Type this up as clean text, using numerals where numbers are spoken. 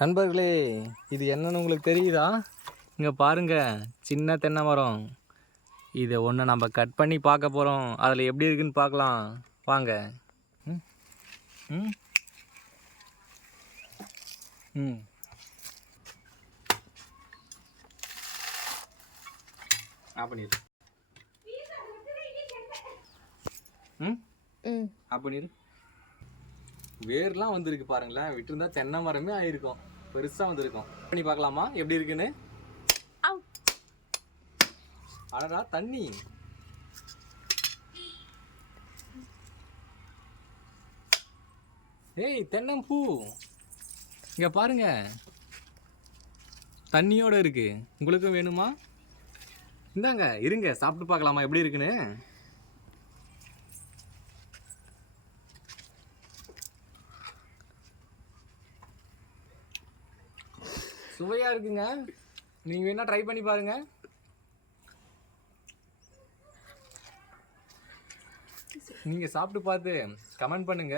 நண்பர்களே, இது என்னன்னு உங்களுக்கு தெரியுதா? இங்கே பாருங்க, சின்ன தென்னை மரம். இதை ஒன்று நம்ம கட் பண்ணி பார்க்க போகிறோம். அதில் எப்படி இருக்குன்னு பார்க்கலாம் வாங்க. ம் ம் ம் ஆஃப் பண்ணிடு. ஆஃப் பண்ணிடு. வேர்லாம் வந்திருக்கு பாருங்களேன். விட்டுருந்தா தென்னை மரமே ஆயிருக்கும், பெருசாக வந்திருக்கும். பண்ணி பார்க்கலாமா எப்படி இருக்குன்னு? அடடா தண்ணி. ஏய் தென்னம்பூ, இங்க பாருங்க, தண்ணியோட இருக்கு. உங்களுக்கும் வேணுமா? இந்தாங்க, இருங்க சாப்பிட்டு பார்க்கலாமா எப்படி இருக்குன்னு. சுவையா இருக்குங்க. நீங்க வேணா ட்ரை பண்ணி பாருங்க. நீங்க சாப்பிட்டு பார்த்து கமெண்ட் பண்ணுங்க.